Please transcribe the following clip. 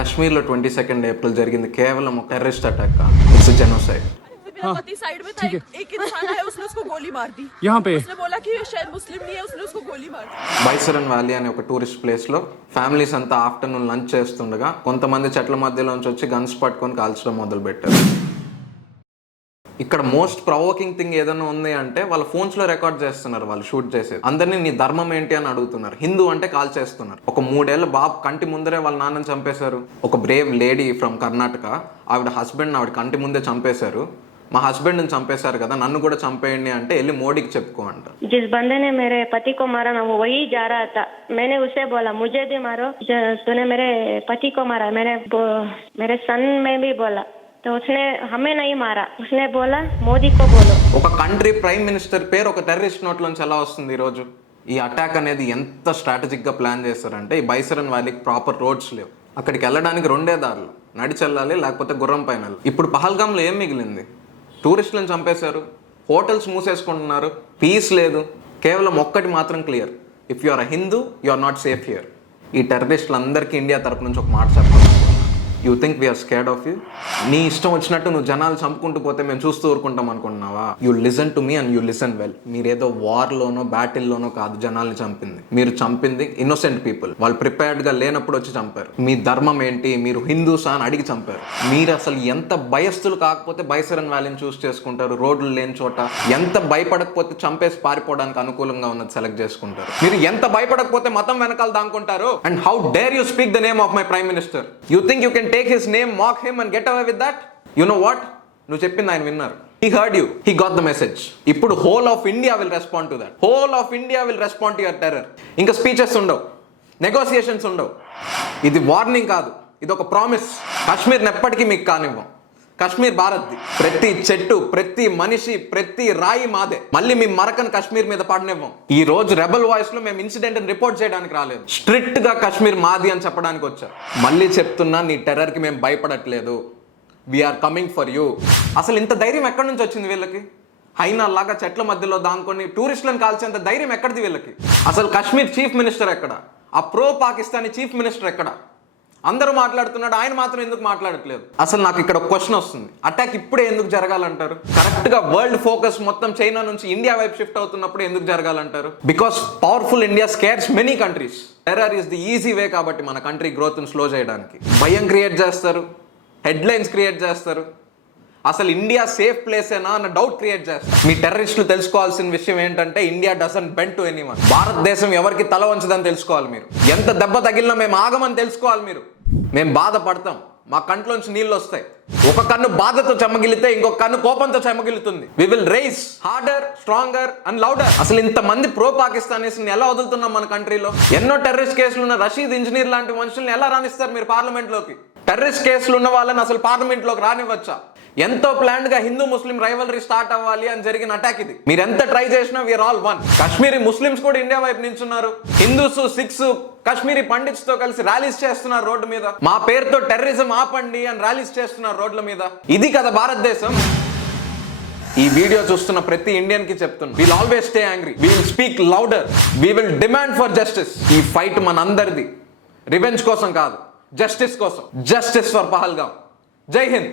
కశ్మీర్లో 22 ఏప్రిల్ జరిగింది కేవలం ఒక టెర్రరిస్ట్ అటాక్ కాదు, ఇట్స్ జెనోసైడ్. मेरा पति साइड में था, एक इंसान आया, उसने उसको गोली मार दी. यहाँ पे उसने बोला कि ये शायद मुस्लिम नहीं है, उसने उसको गोली मार दी. బైసరన్ వ్యాలీ అనే ఒక టూరిస్ట్ ప్లేస్లో ఫ్యామిలీస్ అంతా ఆఫ్టర్నూన్ లంచ్ చేస్తుండగా కొంతమంది చెట్ల మధ్యలోంచి వచ్చి గన్స్ పట్టుకొని కాల్చడం మొదలు పెట్టారు. ఇక్కడ మోస్ట్ ప్రొవోకింగ్ థింగ్ ఏదైనా ఉంది అంటే వాళ్ళ ఫోన్స్ లో రికార్డ్ చేస్తున్నారు, వాళ్ళు షూట్ చేసేది. అందరినీ నీ ధర్మం ఏంటి అని అడుగుతున్నారు. హిందూ అంటే కాల్ చేస్తున్నారు. ఒక 3 ఏళ్ల బాబు కంటి ముందరే వాళ్ళ నాన్నని చంపేశారు. ఒక బ్రేవ్ లేడీ ఫ్రమ్ కర్ణాటక, ఆవిడ హస్బెండ్ ఆవిడ కంటి ముందే చంపేశారు. మా హస్బెండ్ ని చంపేశారు కదా, నన్ను కూడా చంపేయండి అంటే వెళ్ళి మోడీకి చెప్పుకో అంట. जिस बंदे ने मेरे पति को मारा ना, वो वही जा रहा था. मैंने उससे बोला मुझे भी मारो, तूने मेरे पति को मारा. मेरे सन में भी बोला, तो उसने हमें नहीं मारा, उसने बोला मोदी को बोलो. ఒక కంట్రీ ప్రైమ్ మినిస్టర్ పేరు ఒక టెర్రరిస్ట్ నోట్ లోంచి ఎలా వస్తుంది ఈ రోజు? ఈ అటాక్ అనేది ఎంత స్ట్రాటజిక్ గా ప్లాన్ చేస్తారంటే, ఈ బైసరన్ వ్యాలీకి ప్రాపర్ రోడ్స్ లేవు. అక్కడికి వెళ్ళడానికి 2 దారులు, నడిచి వెళ్ళాలి లేకపోతే గుర్రం పైన. ఇప్పుడు పహల్గామ్లో ఏం మిగిలింది? టూరిస్టులను చంపేశారు, హోటల్స్ మూసేసుకుంటున్నారు, పీస్ లేదు. కేవలం ఒక్కటి మాత్రం clear, if you are a Hindu you are not safe here. ఈ టెర్రరిస్టులందరికీ ఇండియా తరపు నుంచి ఒక మాట చెప్పాలి. You think we are scared of you? నీ ఇష్టం వచ్చినట్టు నువ్వు జనాలు చంపుకుంటూ పోతే మేము చూస్తూ ఊరుకుంటాం అనుకుంటున్నావా? You listen to me and you listen well. మీరేదో వార్లోనో బ్యాటిల్లోనో కాదు జనాల్ని చంపింది. మీరు చంపింది ఇన్నోసెంట్ పీపుల్. వాళ్ళు ప్రిపేర్డ్గా లేనప్పుడు వచ్చి చంపారు. మీ ధర్మం ఏంటి, మీరు హిందూసా అని అడిగి చంపారు. మీరు అసలు ఎంత భయస్థులు కాకపోతే బైసరన్ వ్యాలీని చూస్ చేసుకుంటారు. రోడ్లు లేని చోట ఎంత భయపడకపోతే చంపేసి పారిపోవడానికి అనుకూలంగా ఉన్నది సెలెక్ట్ చేసుకుంటారు. మీరు ఎంత భయపడకపోతే మతం వెనకాల దాంకుంటారు. And how dare you speak the name of my prime minister? You think you can take his name, mock him and get away with that? You know what? నువ్వు చెప్పింది ఆయన విన్నారు. He heard you. He got the message. ఇప్పుడు whole of India will respond to that. Whole of India will respond to your terror. ఇంకా speeches ఉండవు, negotiations ఉండవు. ఇది warning కాదు, ఇది ఒక ప్రామిస్. కాశ్మీర్ని ఎప్పటికీ మీకు కానివ్వం. కాశ్మీర్ భారత్ది. ప్రతి చెట్టు, ప్రతి మనిషి, ప్రతి రాయి మాదే. మళ్ళీ మీ మరకను కాశ్మీర్ మీద పడనివ్వం. ఈ రోజు రెబల్ వాయిస్ లో మేము ఇన్సిడెంట్ రిపోర్ట్ చేయడానికి రాలేదు, స్ట్రిక్ట్ గా కాశ్మీర్ మాది అని చెప్పడానికి వచ్చా. మళ్ళీ చెప్తున్నా, నీ టెర్రర్ కి మేము భయపడట్లేదు. We are coming for you. అసలు ఇంత ధైర్యం ఎక్కడి నుంచి వచ్చింది వీళ్ళకి? హైనాల్లాగా చెట్ల మధ్యలో దాంకొని టూరిస్టులను కాల్చేంత ధైర్యం ఎక్కడిది వీళ్ళకి? అసలు కాశ్మీర్ చీఫ్ మినిస్టర్ ఎక్కడ? ఆ ప్రో పాకిస్తానీ చీఫ్ మినిస్టర్ ఎక్కడ? అందరూ మాట్లాడుతున్నాడు, ఆయన మాత్రం ఎందుకు మాట్లాడట్లేదు? అసలు నాకు ఇక్కడ ఒక క్వశ్చన్ వస్తుంది, అటాక్ ఇప్పుడే ఎందుకు జరగాలంటారు? కరెక్ట్ గా వరల్డ్ ఫోకస్ మొత్తం చైనా నుంచి ఇండియా వైపు షిఫ్ట్ అవుతున్నప్పుడు ఎందుకు జరగాలంటారు? Because powerful India scares many countries. Terror is the easy way కాబట్టి మన కంట్రీ గ్రోత్ ని స్లో చేయడానికి. భయం క్రియేట్ చేస్తారు, హెడ్లైన్స్ క్రియేట్ చేస్తారు. అసలు ఇండియా సేఫ్ ప్లేసేనా అన్న డౌట్ క్రియేట్ చేస్తారు. మీ టెర్రరిస్టులు తెలుసుకోవాల్సిన విషయం ఏంటంటే, India doesn't bend to anyone. భారతదేశం ఎవరికి తల వంచదని తెలుసుకోవాలి మీరు. ఎంత దెబ్బ తగిలినా మేము ఆగమని తెలుసుకోవాలి మీరు. మేము బాధపడతాం, మా కంట్లోంచి నీళ్ళు వస్తాయి. ఒక కన్ను బాధతో చెమ్మగిలితే ఇంకొక కన్ను కోపంతో చెమ్మగిలుతుంది. We will rise harder, stronger and louder. అసలు ఇంతమంది ప్రో పాకిస్తానీస్ ఎలా వదులుతున్నాం మన కంట్రీలో? ఎన్నో టెర్రరిస్ట్ కేసులు ఉన్న రషీద్ ఇంజనీర్ లాంటి మనుషుల్ని ఎలా రాణిస్తారు మీరు పార్లమెంట్ లోకి? టెర్రరిస్ట్ కేసులు ఉన్న వాళ్ళని అసలు పార్లమెంట్ లోకి రానివ్వచ్చా? ఎంతో ప్లాన్డ్ గా హిందూ ముస్లిం రైవలరీ స్టార్ట్ అవ్వాలి అని జరిగిన అటాక్ ఇది. మీరు ఎంత ట్రై చేసినా we are all one. Kashmiri Muslims కూడా ఇండియా వైపు నించున్నారు. హిందూస్, సిఖ్స్, కాశ్మీరీ పండిట్స్ తో కలిసి ర్యాలీస్ చేస్తున్నారు రోడ్డు మీద. మా పేరుతో టెర్రరిజం ఆపండి అని ర్యాలీస్ చేస్తున్నారు రోడ్ల మీద. ఇది కదా భారతదేశం. ఈ వీడియో చూస్తున్న ప్రతి ఇండియన్ కి చెప్తున్నా, will always stay angry, we will speak louder, we will demand for justice. ఈ ఫైట్ మనందరిది. రివెంజ్ కోసం కాదు, జస్టిస్ కోసం. Justice for Pahalgam. జై హింద్.